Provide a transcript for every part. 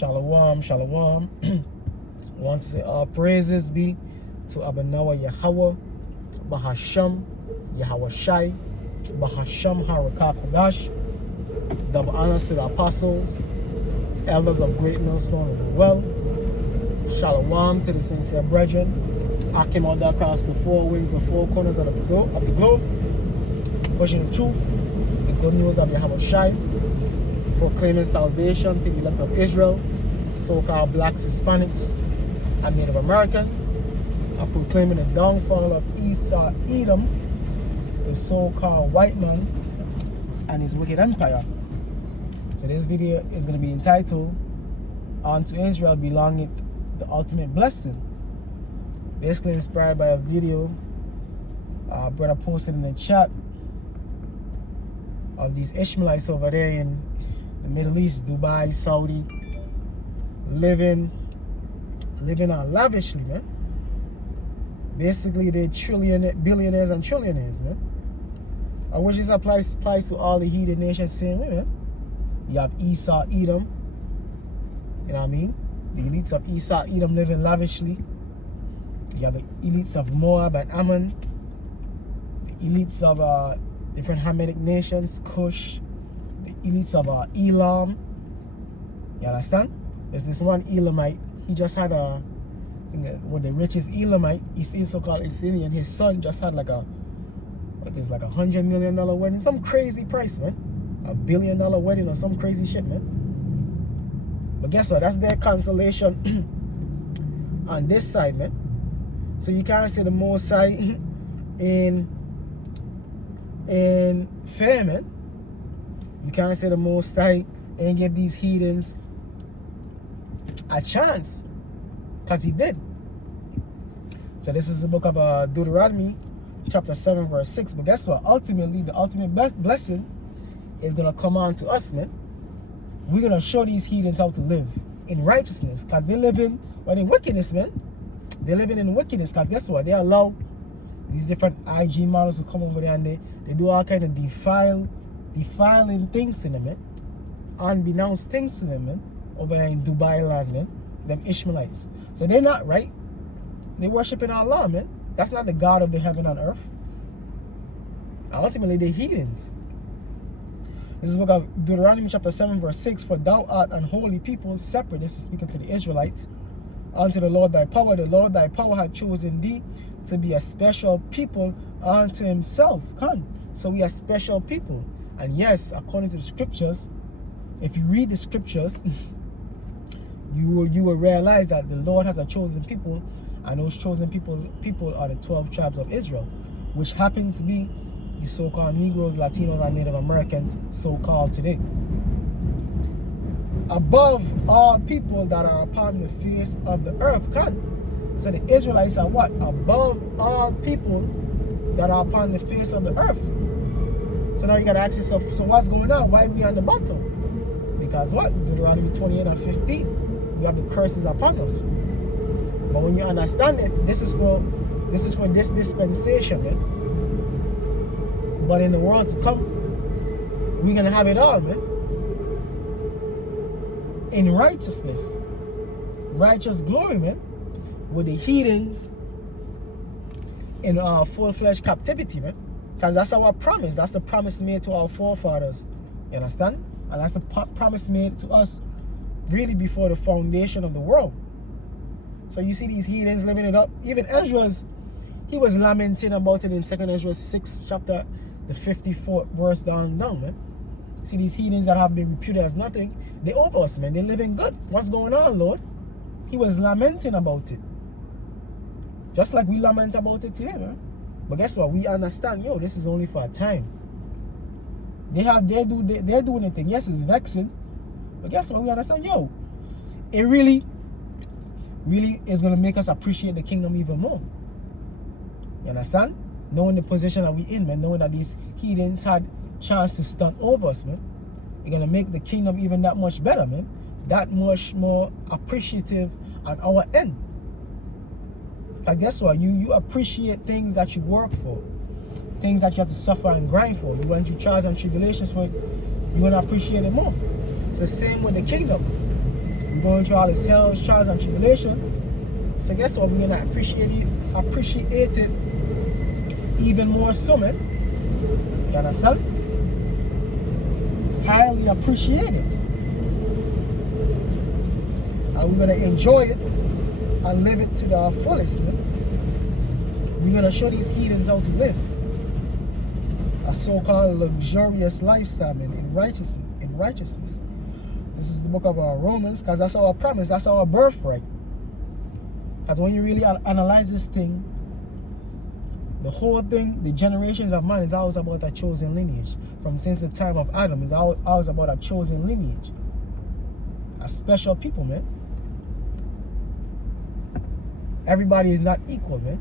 Shalom, shalom. I want to say all praises be to Abanawa Yahweh, Bahasham, Yahweh Shai, Bahasham Harakakudash. Double honors to the apostles, elders of great millstone of the well. Shalom to the sincere brethren. I came out across the four winds, the four corners of the globe, pushing the truth, the good news of Yahweh Shai, proclaiming salvation to the elect of Israel, so-called blacks, Hispanics, and Native Americans, and proclaiming the downfall of Esau, Edom, the so-called white man, and his wicked empire. So this video is going to be entitled, "Unto Israel Belongeth the Ultimate Blessing." Basically inspired by a video brother posted in the chat of these Ishmaelites over there in the Middle East, Dubai, Saudi, living lavishly, man. Basically, they're billionaires and trillionaires, man. Which this applies to all the heathen nations same way, man. You have Esau, Edom, you know what I mean? The elites of Esau, Edom living lavishly. You have the elites of Moab and Ammon, the elites of different Hamitic nations, Cush, the elites of Elam. You understand? There's this one Elamite. He just had one of the richest Elamite. He's still so-called Assyrian. His son just had like $100 million wedding. Some crazy price, man. $1 billion wedding or some crazy shit, man. But guess what? That's their consolation on this side, man. So you can't say the Most High in fair, man. You can't say the Most High and give these heathens a chance, because he did. So this is the book of Deuteronomy chapter 7 verse 6. But guess what? Ultimately, the ultimate blessing is going to come on to us, man. We're going to show these heathens how to live in righteousness, because they live in wickedness, man. They're living in wickedness, because guess what? They allow these different IG models to come over there, and they do all kind of defiling things to them, man. Unbeknownst things to them, man. Over there in Dubai land, man. Them Ishmaelites. So they're not right. They're worshiping Allah, man. That's not the God of the heaven and earth. And ultimately, they're heathens. This is the book of Deuteronomy chapter 7 verse 6. "For thou art an holy people, separate," this is speaking to the Israelites, "unto the Lord thy power. The Lord thy power hath chosen thee to be a special people unto himself." Come. So we are special people. And yes, according to the scriptures, if you read the scriptures, you will realize that the Lord has a chosen people, and those chosen people are the 12 tribes of Israel, which happen to be you so-called Negroes, Latinos, and Native Americans, so-called today. "Above all people that are upon the face of the earth." Come. So the Israelites are what? Above all people that are upon the face of the earth. So now you got to ask yourself, so what's going on? Why are we on the bottom? Because what? Deuteronomy 28 and 15. We have the curses upon us. But when you understand it, this is for this dispensation, man. But in the world to come, we're gonna have it all, man. In righteousness, righteous glory, man. With the heathens in full-fledged captivity, man. Because that's our promise. That's the promise made to our forefathers. You understand? And that's the promise made to us really before the foundation of the world. So you see these heathens living it up. Even Ezra's, he was lamenting about it in 2 Ezra 6 chapter, the 54th verse down, man. See these heathens that have been reputed as nothing, they over us, man. They're living good. What's going on, Lord? He was lamenting about it. Just like we lament about it today, man. But guess what? We understand, yo, this is only for a time. They're doing anything. Yes, it's vexing. But guess what? We understand, yo, it really is going to make us appreciate the kingdom even more. You understand? Knowing the position that we in, man. Knowing that these heathens had chance to stunt over us, man. You're going to make the kingdom even that much better, man. That much more appreciative at our end. Because guess what? You appreciate things that you work for. Things that you have to suffer and grind for. You went through trials and tribulations for it. You're going to appreciate it more. It's the same with the kingdom. We're going through all this hell, trials, and tribulations. So guess what? We're gonna appreciate it even more so, man. You understand? Highly appreciate it. And we're gonna enjoy it and live it to the fullest, man. We're gonna show these heathens how to live a so-called luxurious lifestyle, man, in righteousness. This is the book of Romans, because that's our promise, that's our birthright. Because when you really analyze this thing, the whole thing, the generations of man, is always about a chosen lineage. From since the time of Adam, it's always about a chosen lineage. A special people, man. Everybody is not equal, man.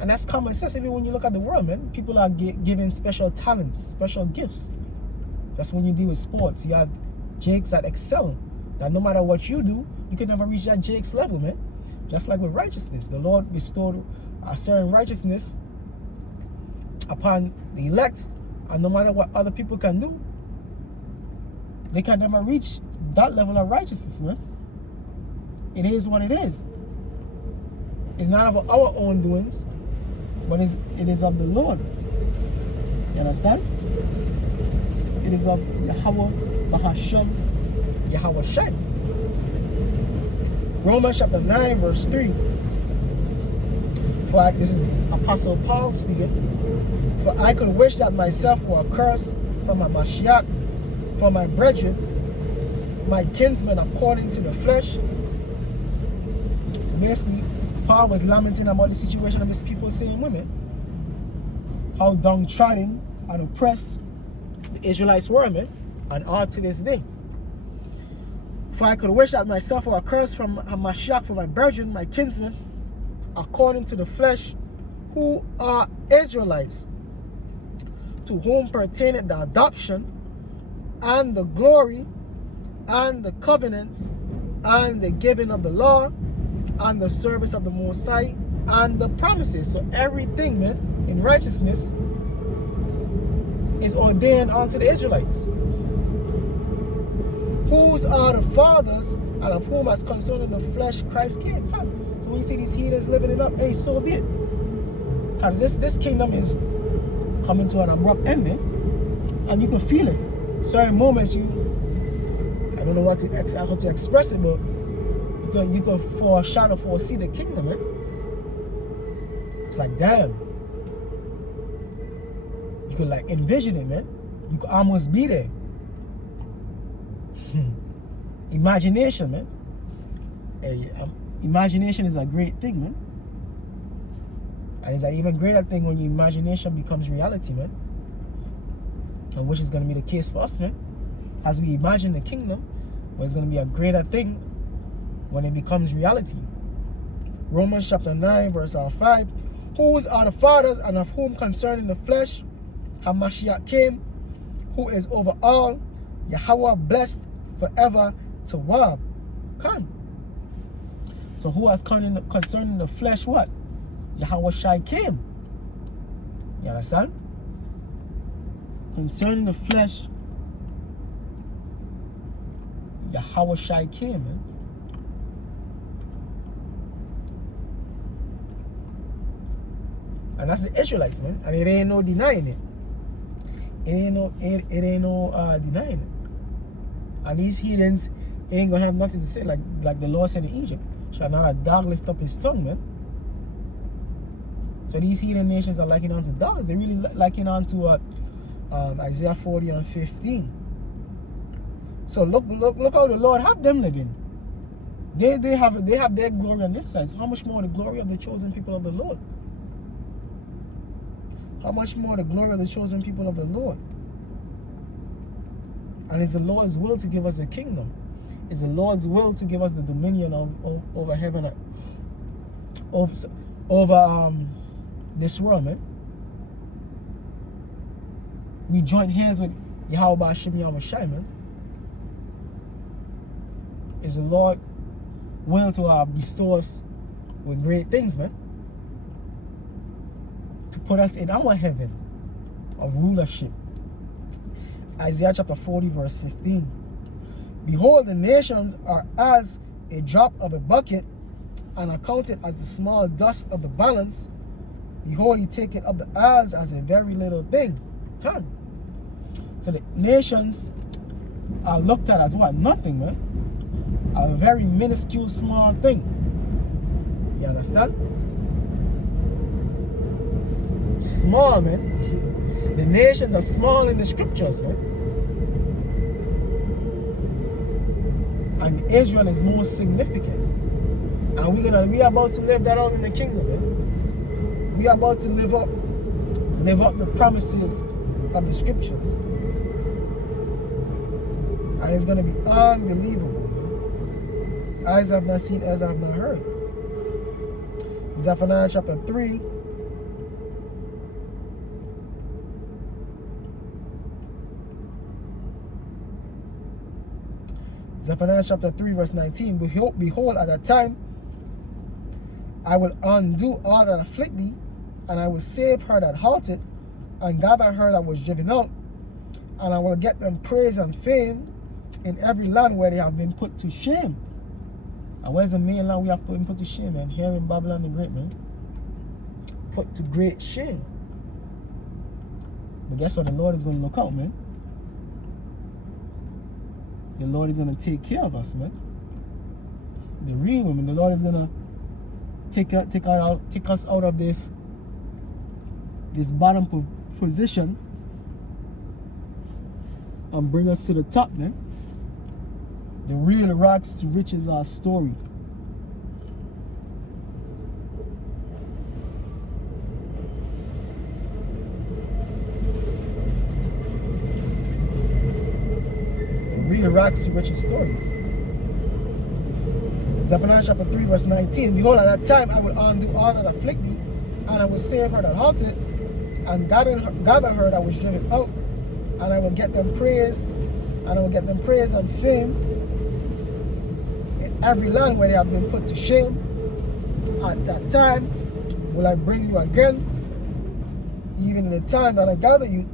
And that's common sense. Even when you look at the world, man, people are given special talents, special gifts. Just when you deal with sports, you have Jakes that excel. That no matter what you do, you can never reach that Jake's level, man. Just like with righteousness, the Lord bestowed a certain righteousness upon the elect, and no matter what other people can do, they can never reach that level of righteousness, man. It is what it is. It's not of our own doings, but it is of the Lord. You understand? It is of Yahweh Bahasham, Yahweh Shai. Romans chapter 9 verse 3. This is Apostle Paul speaking. For I could wish that myself were accursed from my Mashiach, from my brethren, my kinsmen according to the flesh. So basically, Paul was lamenting about the situation of his people, saying women, how downtrodden and oppressed the Israelites were, man, and are to this day. For I could wish that myself were accursed from Mashiach, for my brethren, my kinsmen, according to the flesh, who are Israelites, to whom pertaineth the adoption, and the glory, and the covenants, and the giving of the law, and the service of the Most High, and the promises. So everything, man, in righteousness is ordained unto the Israelites, whose are the fathers, and of whom, as concerning the flesh, Christ came. So when you see these heathens living it up, hey, so be it. Because this kingdom is coming to an abrupt ending, and you can feel it. Certain moments, I don't know how to express it, but you can foresee the kingdom, man. It's like, damn. You could like envision it, man. You could almost be there. Imagination, man. Hey, imagination is a great thing, man. And it's an even greater thing when your imagination becomes reality, man. And which is going to be the case for us, man. As we imagine the kingdom, well, it's going to be a greater thing when it becomes reality. Romans chapter 9 verse 5. Whose are the fathers, and of whom concerning the flesh Hamashiach came, who is over all, Yahweh blessed forever to Wab. Come. So who has concerning the flesh what? Yahweh Shai came. You understand? Concerning the flesh, Yahweh Shai came, man. And that's the Israelites, man. And it ain't no denying it. It ain't no denying it. And these heathens ain't gonna have nothing to say, like the Lord said in Egypt. Shall not a dog lift up his tongue, man. So these heathen nations are liking on to dogs. They're really liking on to Isaiah 40 and 15. So look how the Lord have them living. They have their glory on this side. So how much more the glory of the chosen people of the Lord? How much more the glory of the chosen people of the Lord? And it's the Lord's will to give us the kingdom. It's the Lord's will to give us the dominion over heaven, over this world, man. We join hands with Yahweh Hashem Yahweh Shai, man. It's the Lord will to bestow us with great things, man. To put us in our heaven of rulership. Isaiah chapter 40 verse 15. Behold, the nations are as a drop of a bucket, and accounted as the small dust of the balance. Behold, he taketh up the earth as a very little thing. Come. So the nations are looked at as what? Nothing, man. A very minuscule, small thing. You understand? Small, man. The nations are small in the scriptures, man. And Israel is most significant. And we are about to live that out in the kingdom, man. We are about to live up the promises of the scriptures. And it's going to be unbelievable, man. Eyes have not seen, ears have not heard. Zephaniah chapter 3. Zephaniah chapter 3 verse 19. Behold, at that time I will undo all that afflict thee, and I will save her that halted, and gather her that was driven out, and I will get them praise and fame in every land where they have been put to shame. And where's the main land we have been put to shame, man? Here in Babylon the Great, man. Put to great shame. But guess what? The Lord is going to look out, man. The Lord is going to take care of us, man. The real woman, the Lord is going to take us out of this bottom position and bring us to the top, man. The real rags to riches our story. The real rags to riches story. Zephaniah chapter 3 verse 19. Behold, at that time I will undo all that afflict thee, and I will save her that halted, and gather her that was driven out, and I will get them praise, and fame in every land where they have been put to shame. At that time will I bring you again, even in the time that I gather you,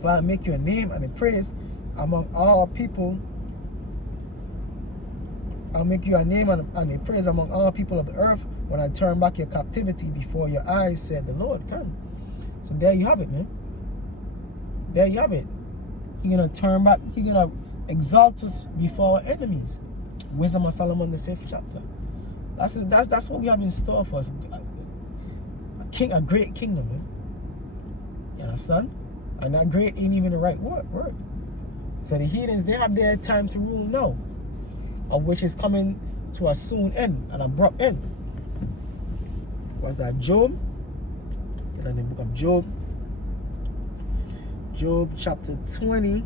for I make you a name and a praise among all people. I'll make you a name and a praise among all people of the earth when I turn back your captivity before your eyes, said the Lord. Come. So there you have it, man. There you have it. He's going to turn back. He's going to exalt us before our enemies. Wisdom of Solomon, the 5th chapter. That's what we have in store for us. A great kingdom, man. You understand? And that great ain't even the right word. So the heathens, they have their time to rule now, of which is coming to a soon end, an abrupt end. Was that Job? And in the book of Job. Job chapter 20.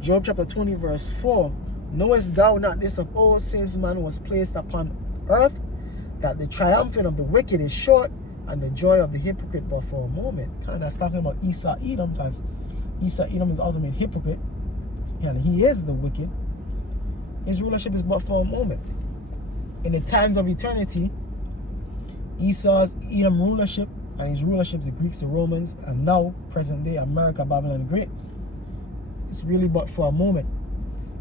Job chapter 20 verse 4. Knowest thou not this of old, since man was placed upon earth, that the triumphing of the wicked is short, and the joy of the hypocrite but for a moment? Kind of talking about Esau Edom, because Esau Edom is ultimate hypocrite, and he is the wicked. His rulership is but for a moment. In the times of eternity, Esau's Edom rulership, and his rulership, the Greeks, the Romans, and now present day America, Babylon the Great, it's really but for a moment.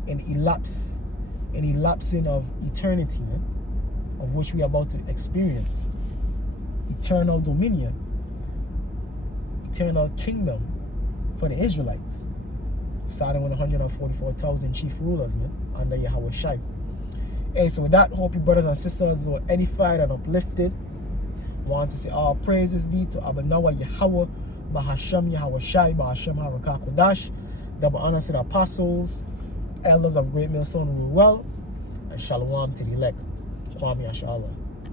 An elapsing of eternity, man, of which we are about to experience. Eternal dominion, eternal kingdom for the Israelites, starting with 144,000 chief rulers, man, under Yahweh Shai. Hey, so with that, hope you brothers and sisters were edified and uplifted. I want to say all praises be to Abanawa Yahweh, Bahashem Yahweh Shai, Bahashem Harakah Kodash. Double honors to the apostles, elders of Great Millstone rule well, and shalom to the elect. Kwame Ashala.